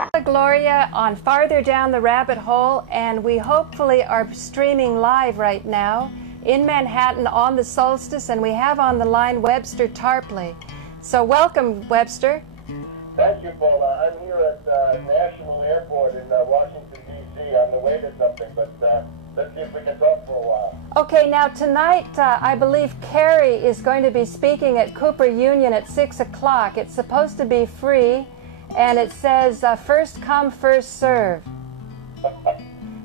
Paula Gloria on Farther Down the Rabbit Hole, and we hopefully are streaming live right now in Manhattan on the solstice, and we have on the line Webster Tarpley. So welcome, Webster. Thank you, Paula. I'm here at National Airport in Washington, D.C. on the way to something, but let's see if we can talk for a while. Okay, now tonight I believe Kerry is going to be speaking at Cooper Union at 6 o'clock. It's supposed to be free, and it says first come, first serve.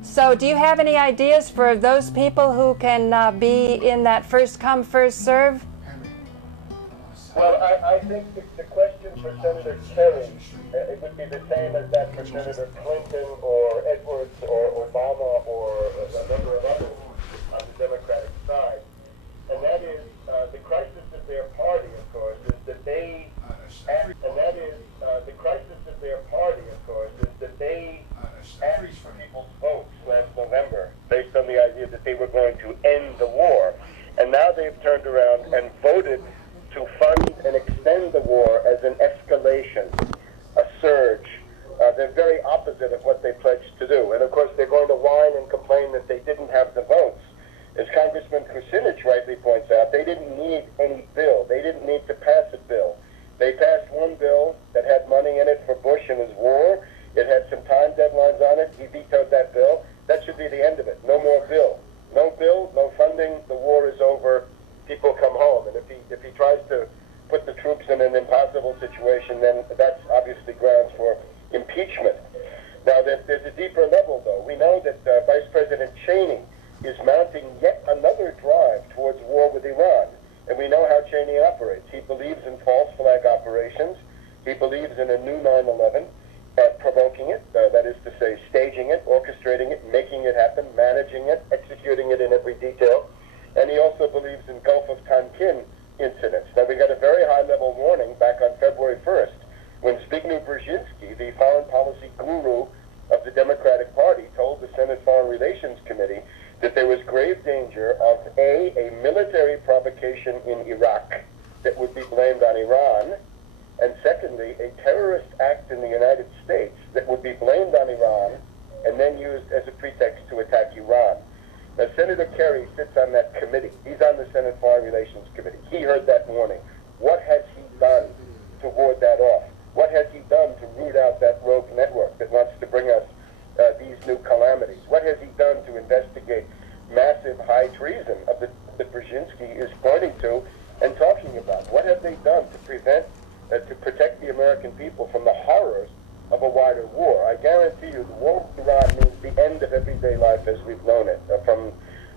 So do you have any ideas for those people who can be in that first come, first serve? Well, I think the question for Senator Kerry, it would be the same as that for Senator Clinton or Edwards or Obama or a number of others on the Democratic side. And that is the crisis of their party, of course, is that they asked for people's votes last November based on the idea that they were going to end the war. And now they've turned around and voted to fund and extend the war as an escalation, a surge. They're very opposite of what they pledged to do. And of course, they're going to whine and complain that they didn't have the votes. As Congressman Kucinich rightly points out, they didn't need any bill. They didn't need to pass a bill. They passed one bill that had money in it for Bush and his war. It had some time deadlines on it. He vetoed that bill. That should be the end of it. No more bill. No bill, no funding. The war is over. People come home. And if he tries to put the troops in an impossible situation, then that's obviously grounds for impeachment. Now, there's a deeper level, though. We know that Vice President Cheney is mounting yet another drive towards war with Iran. And we know how Cheney operates. He believes in false flag operations. He believes in a new 9/11, provoking it, that is to say, staging it, orchestrating it, making it happen, managing it, executing it in every detail. And he also believes in Gulf of Tonkin incidents. Now, we got a very high-level warning back on February 1st when Zbigniew Brzezinski, the foreign policy guru of the Democratic Party, told the Senate Foreign Relations Committee that there was grave danger of a military provocation in Iraq that would be blamed on Iran, and secondly, a terrorist act in the United States that would be blamed on Iran and then used as a pretext to attack Iran. Now, Senator Kerry sits on that committee. He's on the Senate Foreign Relations Committee. He heard that warning. What has he done to ward that off? What has he done to root out that rogue network that wants to bring us these new calamities? What has he done to investigate massive high treason of that Brzezinski is pointing to and talking about? What have they done to protect the American people from the horrors of a wider war? I guarantee you the war with Iran means the end of everyday life as we've known it, from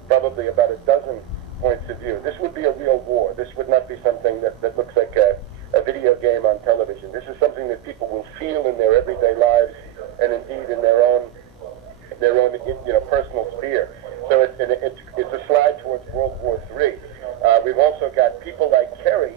probably about a dozen points of view. This would be a real war. This would not be something that looks like a video game on television. This is something that people will feel in their everyday lives and indeed in their own personal sphere. So it's a slide towards World War III. We've also got people like Kerry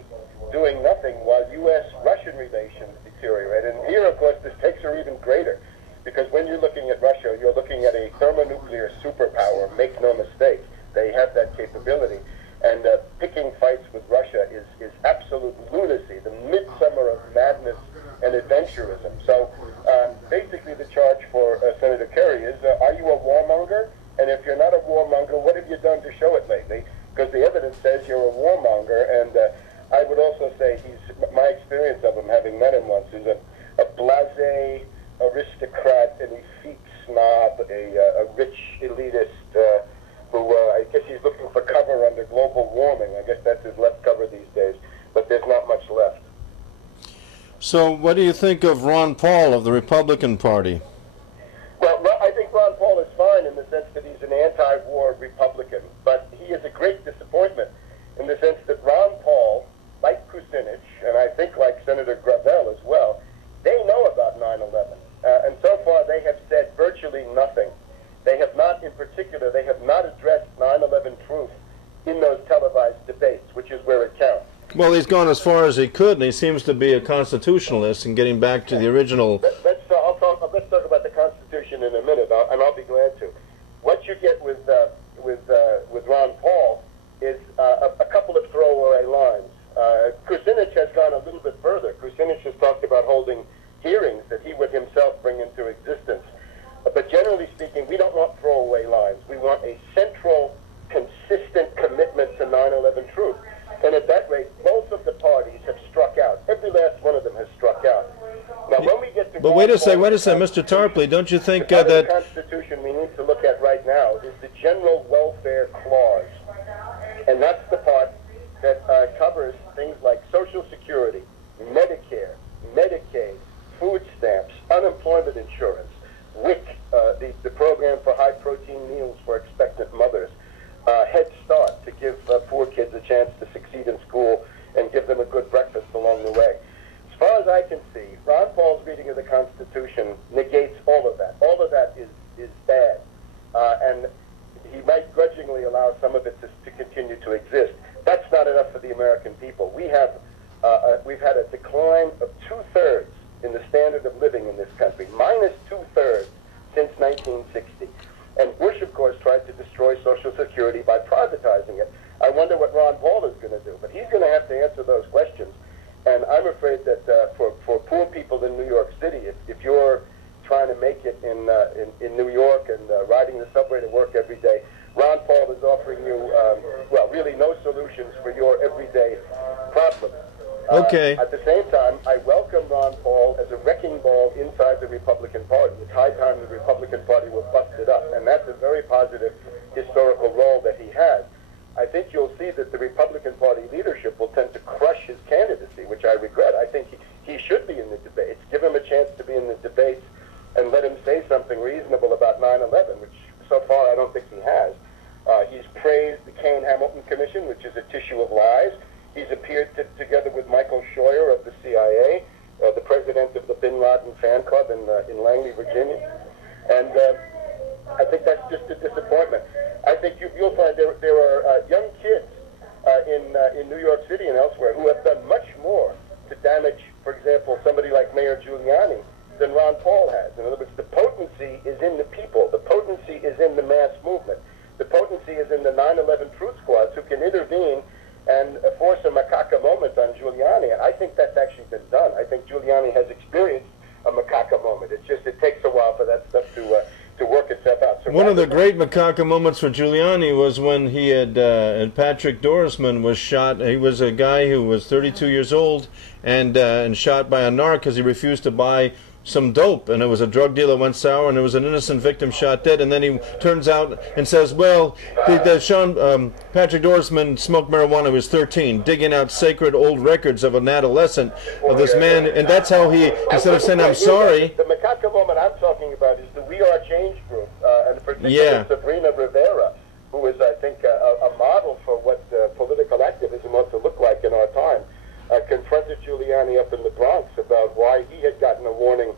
doing nothing while U.S.-Russian relations deteriorate. And here, of course, the stakes are even greater, because when you're looking at Russia, you're looking at a thermonuclear superpower. Make no mistake, they have that capability. And picking fights with Russia is absolute lunacy, the midsummer of madness and adventurism. So basically the charge for Senator Kerry is, are you a warmonger? And if you're not a warmonger, what have you done to show it lately? Because the evidence says you're a warmonger. And I would also say my experience of him, having met him once, is a blasé aristocrat, an effete snob, a rich elitist who I guess he's looking for cover under global warming. I guess that's his left cover these days, but there's not much left. So what do you think of Ron Paul of the Republican Party? Well, I think Ron Paul is fine in the sense that he's an anti-war Republican, but he is a great disappointment in the sense that Ron Paul, like Kucinich, and I think like Senator Gravel as well, they know about 9/11. And so far they have said virtually nothing. They have not, in particular, they have not addressed 9/11 truth in those televised debates, which is where it counts. Well, he's gone as far as he could, and he seems to be a constitutionalist and getting back to the original. Let's talk about the Constitution in a minute, and I'll be glad to. What you get with Ron Paul is a couple of throwaway lines. Kucinich has gone a little bit further. Kucinich has talked about holding hearings that he would himself bring But wait a second, Mr. Tarpley, don't you think the that... Constitution we need to look at right now is the General Welfare Clause. And that's the part that covers things like Social Security, Medicare, Medicaid, food stamps, unemployment insurance, WIC, the program for high-protein meals for expectant mothers, Head Start to give poor kids a chance to succeed in school and give them a good breakfast along the way. As far as I can see, Ron Paul's reading of the Constitution negates all of that. All of that is bad. And he might grudgingly allow some of it to continue to exist. That's not enough for the American people. We've had a decline of 2/3 in the standard of living in this country, minus 2/3 since 1960. And Bush, of course, tried to destroy Social Security by privatizing it. I wonder what Ron Paul is going to do, but he's going to have to answer those questions. And I'm afraid that for poor people in New York City, if you're trying to make it in New York and riding the subway to work every day, Ron Paul is offering you, well, really no solutions for your everyday problems. Okay. At the same time, I welcome Ron Paul as a wrecking ball inside the Republican Party. It's high time the Republican Party was busted up, and that's a very positive historical role that he has. I think you'll see that the Republican Party leadership will tend to crush his candidacy, which I regret. I think he should be in the debates. Give him a chance to be in the debates and let him say something reasonable about 9/11, which so far I don't think he has. He's praised the Cain-Hamilton Commission, which is a tissue of lies. He's appeared together with Michael Scheuer of the CIA, the president of the Bin Laden fan club in Langley, Virginia. And I think that's just a disappointment. I think you'll find there are young kids in New York City and elsewhere who have done much more to damage, for example, somebody like Mayor Giuliani than Ron Paul has. In other words, the potency is in the people. The potency is in the mass movement. The potency is in the 9/11 truth squads who can intervene and force a macaca moment on Giuliani. And I think that's actually been done. I think Giuliani has experienced a macaca moment. It's just, it takes a while for that stuff to work itself out. So one of the great macaca moments for Giuliani was when he had Patrick Dorisman was shot. He was a guy who was 32 years old and shot by a narc because he refused to buy some dope, and it was a drug deal that went sour, and there was an innocent victim shot dead, and then he turns out and says, well, Patrick Dorisman smoked marijuana when he was 13, digging out sacred old records of an adolescent, of this man, and that's how he, instead of saying, I'm sorry... The macaca moment I'm talking about is the We Are Change group, and particularly Sabrina Rivera, who is, I think, a model for what political activism ought to look like in our time. Confronted Giuliani up in the Bronx about why he had gotten a warning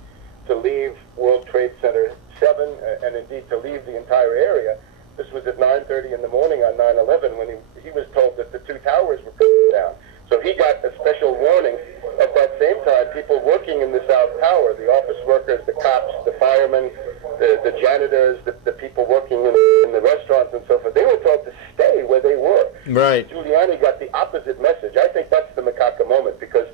to leave World Trade Center 7 and indeed to leave the entire area. This was at 9:30 in the morning on 9/11 when he was told that the two towers were down. So he got a special warning. At that same time, people working in the South Tower, the office workers, the cops, the firemen, the janitors, the people working in the restaurants and so forth, they were told to stay where they were. Right. Giuliani got the opposite message. I think that's the macaca moment because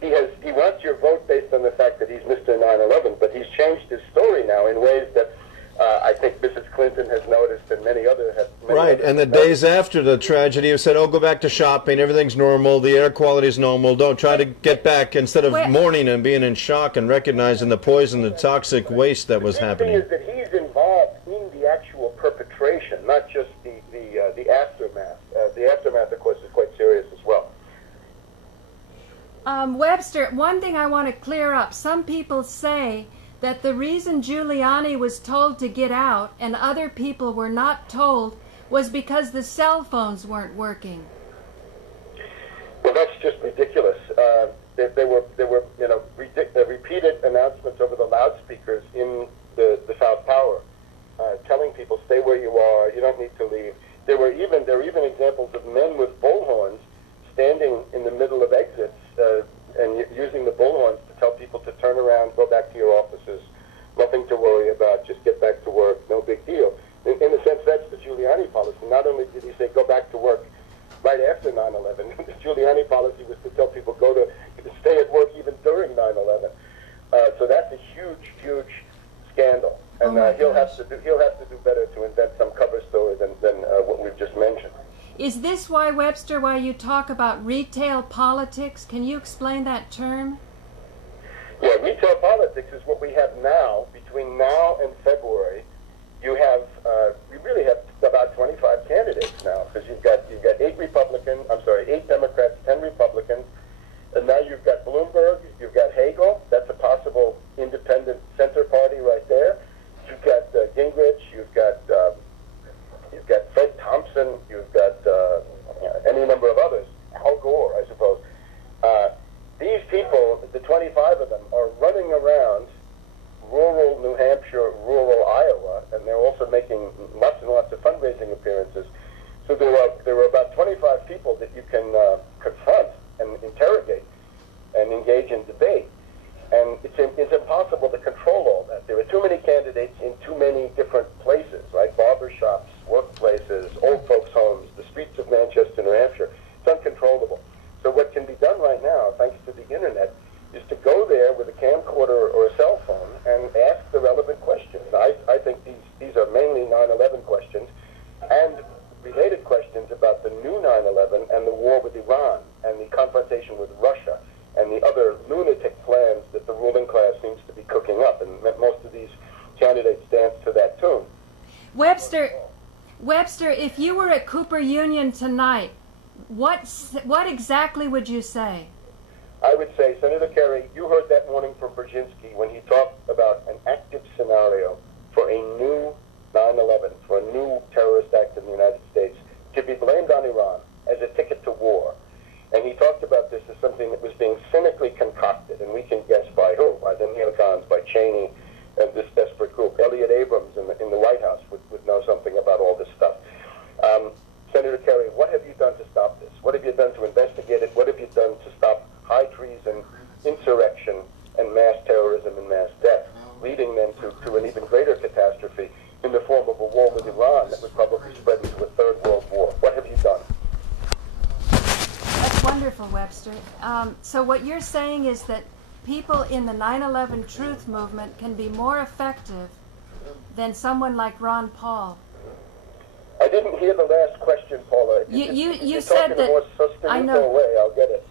he wants your vote based on the fact that he's Mr. 9/11, but he's changed his story now in ways that I think Mrs. Clinton has noticed and many others have. Right, and the days after the tragedy, he said, oh, go back to shopping, everything's normal, the air quality is normal, don't try to get back, instead of mourning and being in shock and recognizing the poison, the toxic waste that was happening. The thing is that he's involved in the actual perpetration, not just the aftermath. The aftermath, of course, is quite serious as well. Webster, one thing I want to clear up. Some people say that the reason Giuliani was told to get out and other people were not told was because the cell phones weren't working. Well, that's just ridiculous. There were repeated announcements over the loudspeakers in the South Tower, telling people stay where you are. You don't need to leave. There were even examples of men with bullhorns standing in the middle of exits and using the bullhorns to tell people to turn around, go back to your offices, nothing to worry about, just get back to work, no big deal. In a sense, that's the Giuliani policy. Not only did he say go back to work right after 9/11, the Giuliani policy was to tell people to stay at work even during 9/11. So that's a huge, huge scandal, and he'll have to do better to invent some cover story than what we've just mentioned. Is this why, Webster, why you talk about retail politics? Can you explain that term? Yeah, retail politics. politics is what we have now. Between now and February, you have we really have about 25 candidates now, because you've got 8 Democrats, 10 Republicans, and now you've got Bloomberg, you've got Hagel. That's a possible independent center party right there. You've got Gingrich, you've got Fred Thompson, you've got any number of others. Al Gore, I suppose. These people, the 25 of them, are running around rural New Hampshire, rural Iowa, and they're also making lots and lots of fundraising appearances. So there were about 25 people that you can confront and interrogate and engage in debate. And it's impossible to control all that. There are too many candidates in too many different places, like barbershops, workplaces, old folks' homes, the streets of Manchester, New Hampshire. It's uncontrollable. So what can be done right now, thanks to the internet, is to go there with a camcorder or a cell phone and ask the relevant questions. I think these are mainly 9/11 questions and related questions about the new 9/11 and the war with Iran and the confrontation with Russia and the other lunatic plans that the ruling class seems to be cooking up. And most of these candidates dance to that tune. Webster, if you were at Cooper Union tonight, what exactly would you say? I would say, Senator Kerry, you heard that morning from Brzezinski when he talked about an active scenario for a new 9/11, for a new terrorist act in the United States, to be blamed on Iran as a ticket to war. And he talked about this as something that was being cynically concocted, and we can guess by who, by the neocons, by Cheney, and this desperate group. Elliot Abrams in the White House would know something about all this stuff. Senator Kerry, what have you done to stop this? What have you done to investigate it? What have you done to stop high treason, insurrection, and mass terrorism and mass death, leading them to an even greater catastrophe in the form of a war with Iran that would probably spread into a third world war? What have you done? That's wonderful, Webster. So what you're saying is that people in the 9/11 truth movement can be more effective than someone like Ron Paul. I didn't hear the last question, Paula. You said that, in a more sustainable way, I'll get it.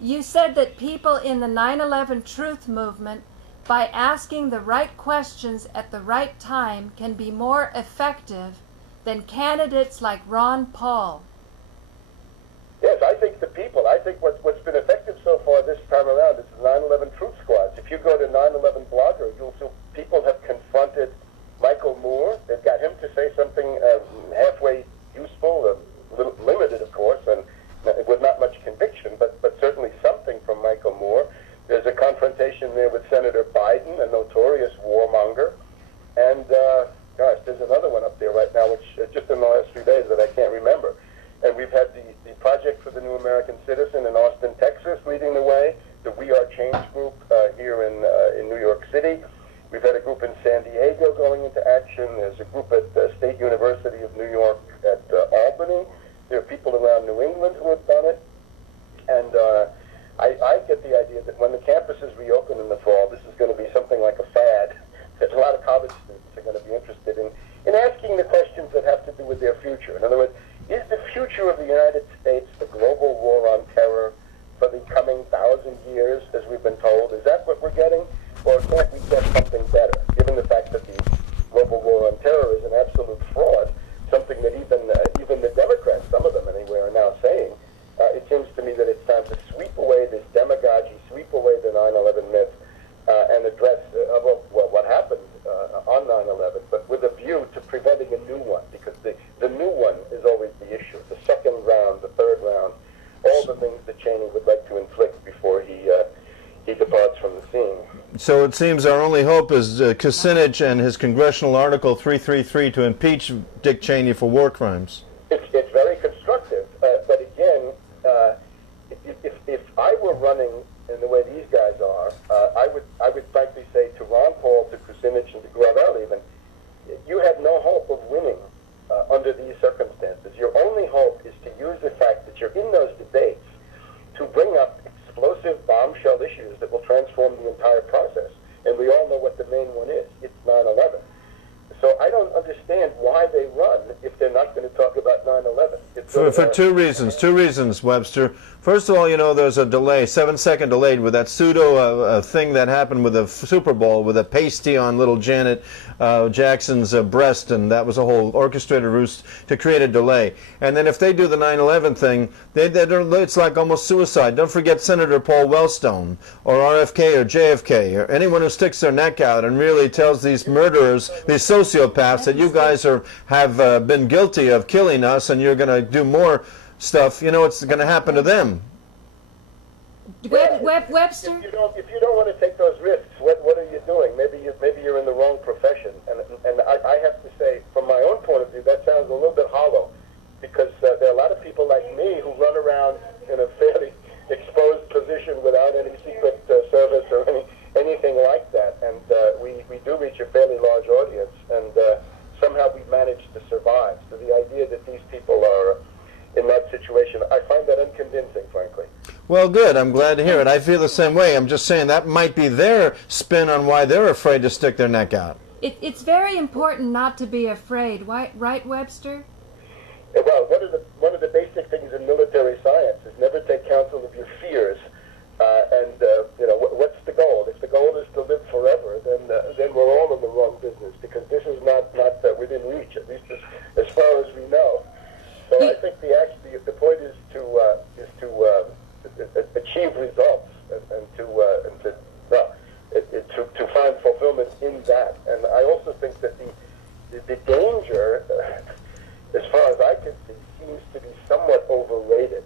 You said that people in the 9/11 truth movement, by asking the right questions at the right time, can be more effective than candidates like Ron Paul. Yes, I think what's been effective so far this time around is the 9/11 Truth Squads. If you go to 9/11 Blogger, you'll see people have confronted Michael Moore. They've got him to say something halfway useful, a little limited, of course, and with not much conviction, but certainly something from Michael Moore. There's a confrontation there with Senator Biden, a notorious warmonger. And, there's another one up there right now, which just in the last few days that I can't remember. And we've had the Project for the New American Citizen in Austin, Texas, leading the way. The We Are Change group here in New York City. We've had a group in San Diego going into action. There's a group at State University of New York at Albany. There are people around New England who have done it. And I get the idea that when the campuses reopen in the fall, this is going to be something like a fad. That a lot of college students are going to be interested in asking the questions that have to do with their future. In other words, is the future of the United States the global war on terror for the coming 1,000 years, as we've been told? Is that what we're getting? Or can't we get something better, given the fact that the global war on terror is an absolute fraud, something that even the Democrats, some of them anyway, are now saying? It seems to me that it's time to sweep away this demagogy, sweep away the 9/11 myth, and address what happened on 9/11, but with a view to preventing a new one, because the new one is always the issue. The second round, the third round, all the things that Cheney would like to inflict before he departs from the scene. So it seems our only hope is Kucinich and his congressional article 333 to impeach Dick Cheney for war crimes. It's very constructive, but again, if I were running in the way these guys are, I would frankly say to Ron Paul, to Kucinich, and to Gravel even, you have no hope of winning under these circumstances. Your only hope is to use the fact that you're in those debates to bring up explosive bombshell issues that will transform the entire process. And we all know what the main one is. It's 9/11. So I don't understand why they run if they're not going to talk about 9/11. For two reasons, Webster. First of all, you know, there's a delay, 7-second delay with that pseudo thing that happened with the Super Bowl with a pasty on little Janet Jackson's breast, and that was a whole orchestrated ruse to create a delay. And then if they do the 9/11 thing, it's like almost suicide. Don't forget Senator Paul Wellstone, or RFK, or JFK, or anyone who sticks their neck out and really tells these murderers, these sociopaths, that you guys have been guilty of killing us, and you're going to do more stuff. You know what's going to happen to them. Webster? If you don't want to take those risks, what are you doing? Maybe you're in the wrong profession. And I have to say, from my own point of view, that sounds a little bit hollow, because there are a lot of people like me who run around in a fairly exposed position without any secret service or anything like that. And we do reach a fairly large audience, and somehow we've managed to survive. So the idea that these people are in that situation, I find that unconvincing, frankly. Well, good. I'm glad to hear it. I feel the same way. I'm just saying that might be their spin on why they're afraid to stick their neck out. It's very important not to be afraid, right, Webster? Well, one of the basic things in military science is never take counsel of your fears. You know, what's the goal? If the goal is to live forever, then we're all in the wrong business, because this is not within reach, at least as far as we know. So I think the point is to achieve results and to find fulfillment in that. And I also think that the danger, as far as I can see, seems to be somewhat overrated.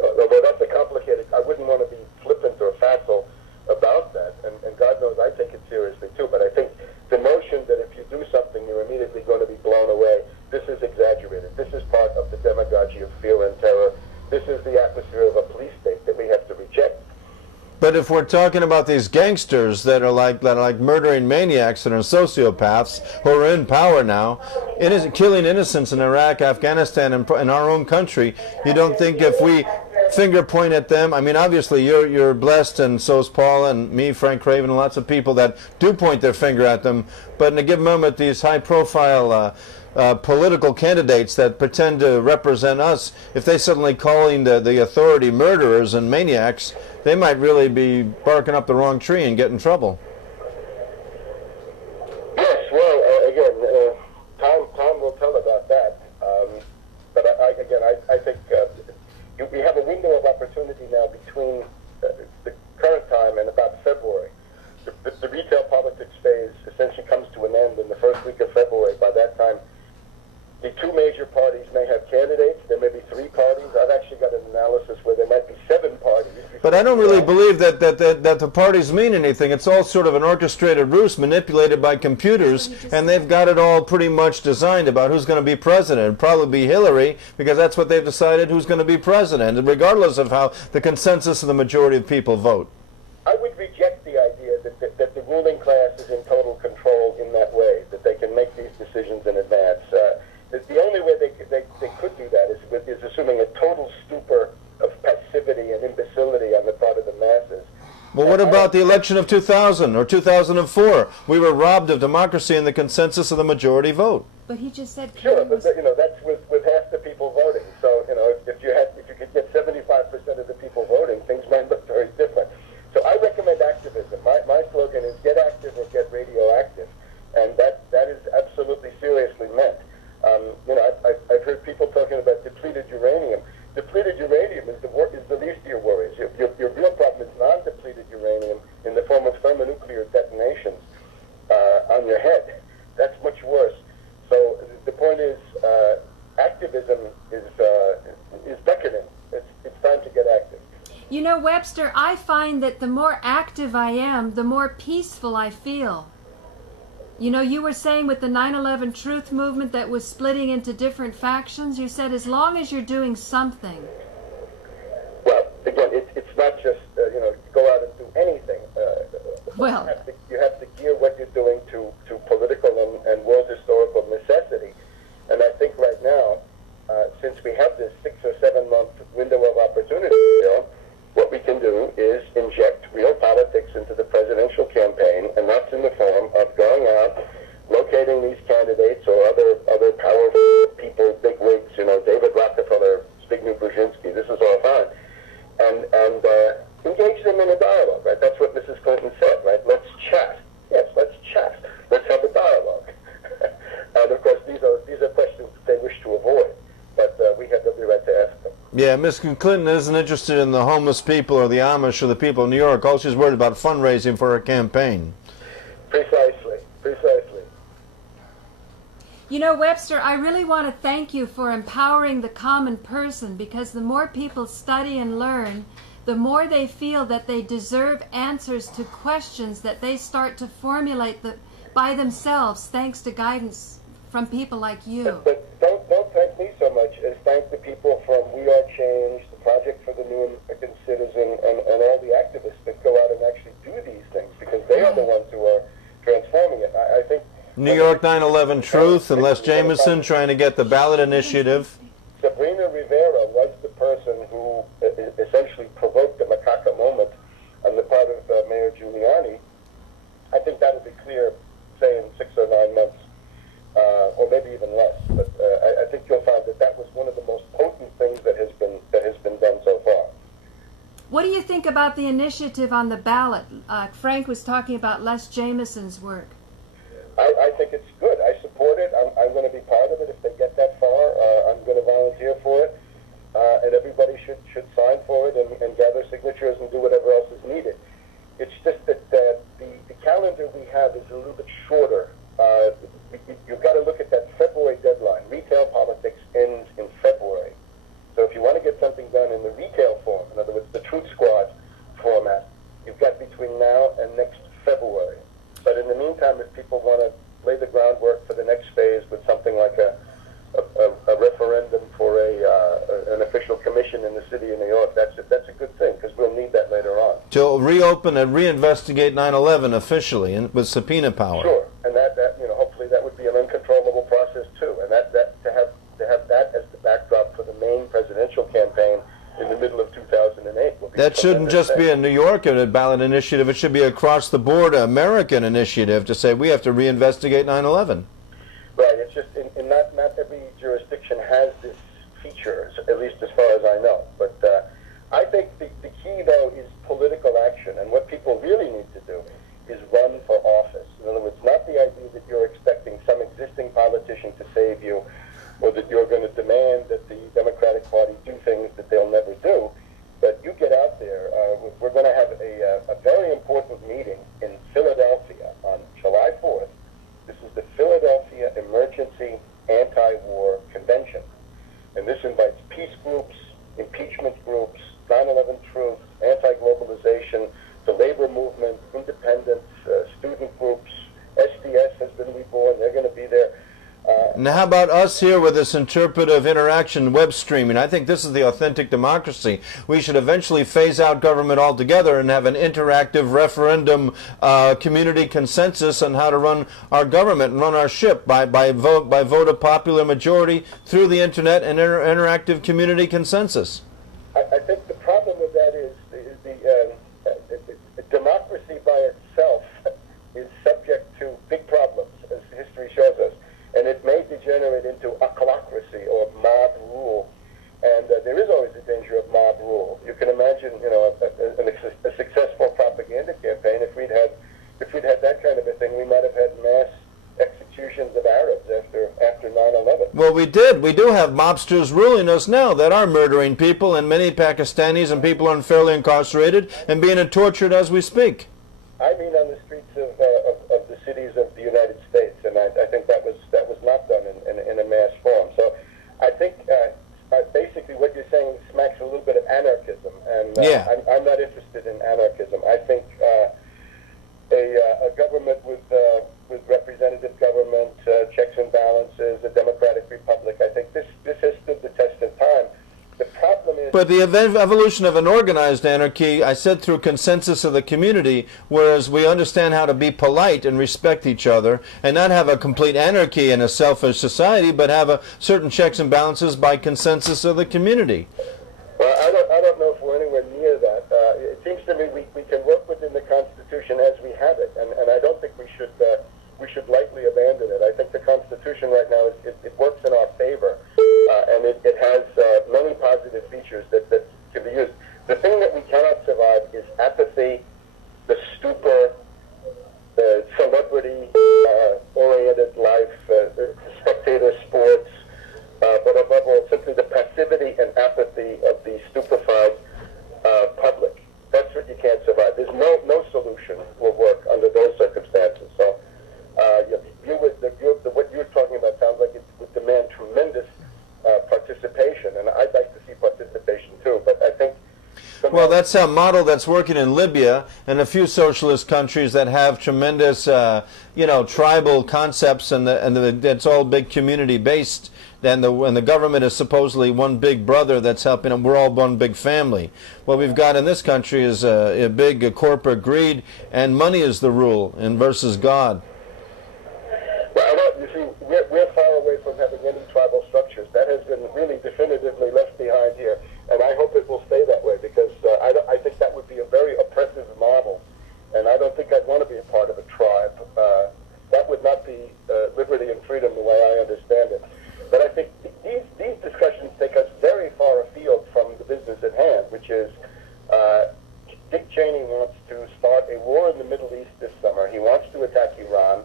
Although that's a complicated, I wouldn't want to be flippant or facile about that, and God knows I take it seriously too, but I think the notion that if you do something, you're immediately going to be blown away, this is exaggerated. This is part of the demagogy of fear and terror. This is the atmosphere of a police state that we have to reject. But if we're talking about these gangsters that are like murdering maniacs and are sociopaths who are in power now, killing innocents in Iraq, Afghanistan, and in our own country, you don't think if we finger point at them? I mean, obviously you're blessed, and so's Paula and me, Frank Craven, and lots of people that do point their finger at them. But in a given moment, these high-profile political candidates that pretend to represent us, if they suddenly calling the authority murderers and maniacs, they might really be barking up the wrong tree and get in trouble. Yes, well, again, time will tell about that. But I think we have a window of opportunity now between the current time and about February. The retail politics phase essentially comes to an end in the first week of February. By that time, the two major parties may have candidates. There may be 3 parties. I've actually got an analysis where there might be 7 parties. But I don't really believe that the parties mean anything. It's all sort of an orchestrated ruse manipulated by computers, and they've got it all pretty much designed about who's going to be president. It'll probably be Hillary, because that's what they've decided who's going to be president, regardless of how the consensus of the majority of people vote. I would reject the idea that the ruling class is in total control in that way, that they can make these decisions in advance. The only way they could do that is assuming a total stupor of passivity and imbecility on the part of the masses. Well, what about the election of 2000 or 2004? We were robbed of democracy and the consensus of the majority vote. But he just said... Sure, but that's with half the people voting. So, if you could get 75% of the people voting, things might look very different. So I recommend activism. My slogan is get active or get radioactive. And that is absolutely seriously meant. I've heard people talking about depleted uranium. Depleted uranium is the least of your worries. Your real problem is non-depleted uranium in the form of thermonuclear detonations on your head. That's much worse. So the point is, activism is beckoning. It's time to get active. You know, Webster, I find that the more active I am, the more peaceful I feel. You know, you were saying with the 9/11 Truth movement that was splitting into different factions, you said as long as you're doing something. Well, again, it's not just, go out and do anything. Well, you have to gear what you're doing to political and world historical necessity. And I think right now, since we have this 6 or 7 month window of opportunity, what we can do is inject real politics into the presidential campaign, and that's in the form of going out, locating Yeah, Miss Clinton isn't interested in the homeless people or the Amish or the people of New York. All she's worried about fundraising for her campaign. Precisely, precisely. You know, Webster, I really want to thank you for empowering the common person, because the more people study and learn, the more they feel that they deserve answers to questions that they start to formulate by themselves, thanks to guidance from people like you. But don't thank me so much as thank the people from We Are Change, the Project for the New American Citizen, and all the activists that go out and actually do these things, because they are the ones who are transforming it. I think New York 9/11 Truth and Les Jameson trying to get the ballot initiative. Sabrina Rivera was the person who essentially provoked the macaca moment on the part of Mayor Giuliani. I think that'll be clear, say, in 6 or 9 months, or maybe even less. But I think you'll find that that was one of the most potent things that has been done so far. What do you think about the initiative on the ballot? Frank was talking about Les Jameson's work. I think it's good. I support it. I'm going to be part of it if they get that far. I'm going to volunteer for it, and everybody should sign for it and gather signatures and do whatever else is needed. It's just that the calendar we have is a little bit shorter. You've got to look at that February deadline. Retail politics ends in February. So if you want to get something done in the retail form, in other words, the Truth Squad format, you've got between now and next February. But in the meantime, if people want to lay the groundwork for the next phase with something like a referendum for an official commission in the city of New York, that's a good thing, because we'll need that later on. To reopen and reinvestigate 9/11 officially and with subpoena power. Sure, and that hopefully that would be an uncontrollable process too, and that to have that as the backdrop for the main presidential campaign in the middle of 2008. That shouldn't just be a New York ballot initiative. It should be across the board American initiative to say we have to reinvestigate 9/11. Right. It's just not every jurisdiction has this feature, at least as far as I know. But I think the key, though, is political action. And what people really need to do is run for office. In other words, not the idea that you're expecting some existing politician to save you, or that you're going to demand that the Democratic Party do things that they'll never do. But you get out there. We're going to have a very important meeting in Philadelphia on July 4th. This is the Philadelphia Emergency Anti-War Convention. And this invites peace groups, impeachment groups, 9/11 Truth, anti-globalization, the labor movement, independents, student groups. SDS has been reborn. They're going to be there. Now, how about us here with this interpretive interaction web streaming? I think this is the authentic democracy. We should eventually phase out government altogether and have an interactive referendum community consensus on how to run our government and run our ship by vote of popular majority through the internet and interactive community consensus. I think the problem with that is the democracy by itself is subject to big problems, as history shows us. And it may degenerate into ochlocracy or mob rule. And there is always a danger of mob rule. You can imagine, a successful propaganda campaign. If we'd had that kind of a thing, we might have had mass executions of Arabs after 9/11. Well, we did. We do have mobsters ruling us now that are murdering people, and many Pakistanis and people are unfairly incarcerated and being tortured as we speak. I mean, on the streets of the cities of the United States, and I think that was not done in a mass form. So I think basically what you're saying smacks a little bit of anarchism, and I'm not interested in anarchism. I think a government with representative government, checks and balances, a democratic republic, I think this has stood the test of time. The problem is... But the evolution of an organized anarchy, I said, through consensus of the community, whereas we understand how to be polite and respect each other and not have a complete anarchy in a selfish society, but have a certain checks and balances by consensus of the community. Well, I don't know if we're anywhere near that. It seems to me we can work within the Constitution as we have it, and I don't think we should lightly abandon it. I think the Constitution right now, it works in our favor, and it has many positive features that can be used. The thing that we cannot survive is apathy, the stupor, the celebrity-oriented life, spectator sports, but above all, simply the passivity and apathy of the that's a model that's working in Libya and a few socialist countries that have tremendous, tribal concepts, and it's all big community based. And the government is supposedly one big brother that's helping them. We're all one big family. What we've got in this country is a big corporate greed, and money is the rule, and versus God. Well, you see, we're far away from having any tribal structures. That has been really definitively left behind here, and I hope it will stay that way, because I think that would be a very oppressive model, and I don't think I'd want to be a part of a tribe. That would not be liberty and freedom the way I understand it. But I think these discussions take us very far afield from the business at hand, which is Dick Cheney wants to start a war in the Middle East this summer. He wants to attack Iran,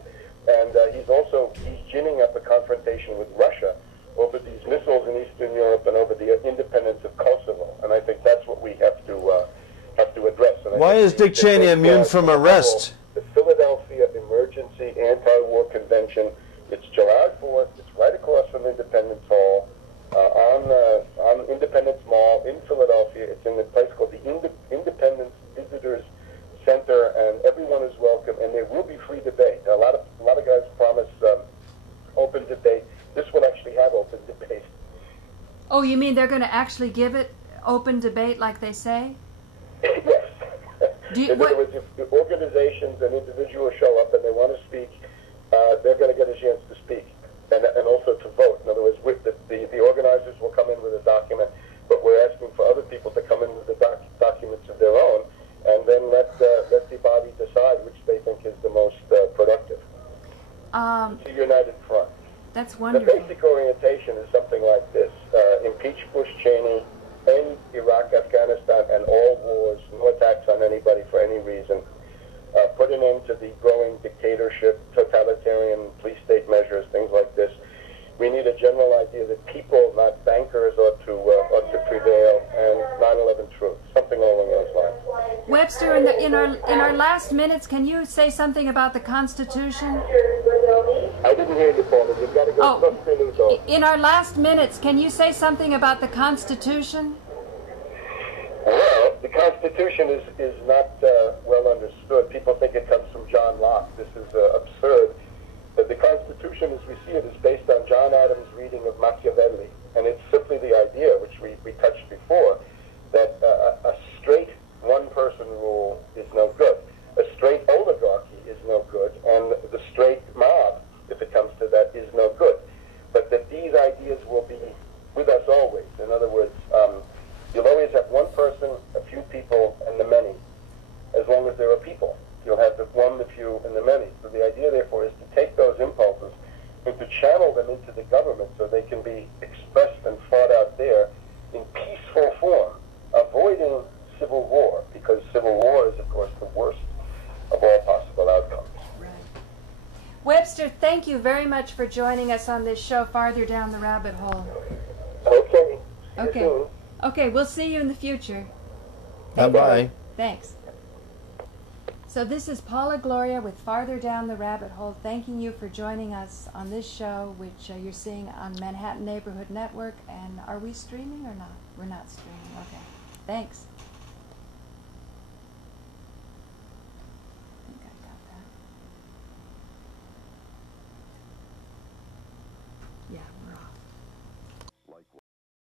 and he's ginning up a confrontation with Russia over these missiles in Eastern Europe and over the independence of Kosovo. And I think that's what we have to address. And why is Dick Cheney immune from arrest? The Philadelphia Emergency Anti-War Convention. It's July 4th. It's right across from Independence Hall, on Independence Mall in Philadelphia. It's in a place called the Independence Visitors Center, and everyone is welcome. And there will be free debate. A lot of guys promise open debate. This will actually have open debate. Oh, you mean they're going to actually give it open debate, like they say? Yes. In other words, if the organizations and individuals show up and they want to speak, they're going to get a chance to speak and also to vote. In other words, the organizers will come in with a document, but we're asking for other people to come in with the documents of their own, and then let the body decide which they think is the most productive. It's a united front. That's wonderful. The basic orientation is something like this: impeach Bush Cheney, end Iraq, Afghanistan, and all wars, no attacks on anybody for any reason. Put an end to the growing dictatorship, totalitarian police state measures, things like this. We need a general idea that people, not bankers, ought to prevail, and 9/11 truth, something along those lines. Webster, in our last minutes, can you say something about the Constitution? I didn't hear you, Paula. You've got to go. In our last minutes, can you say something about the Constitution? Well, the Constitution is not well understood. People think it comes from John Locke. This is absurd. The Constitution, as we see it, is based on John Adams' reading of Machiavelli, and it's simply the idea, which we touched before, that a straight one-person rule is no good. A straight oligarchy is no good, and the straight mob, if it comes to that, is no good. But that these ideas will be with us always. In other words, you'll always have one person, a few people, and the many, as long as there are people. You'll have the one, the few, and the many. So the idea, therefore, is to take those impulses and to channel them into the government so they can be expressed and fought out there in peaceful form, avoiding civil war, because civil war is, of course, the worst of all possible outcomes. Right. Webster, thank you very much for joining us on this show, Farther Down the Rabbit Hole. Okay. Okay. See you soon. Okay, we'll see you in the future. Bye-bye. Thanks. So this is Paula Gloria with Farther Down the Rabbit Hole, thanking you for joining us on this show, which you're seeing on Manhattan Neighborhood Network. And are we streaming or not? We're not streaming. Okay. Thanks.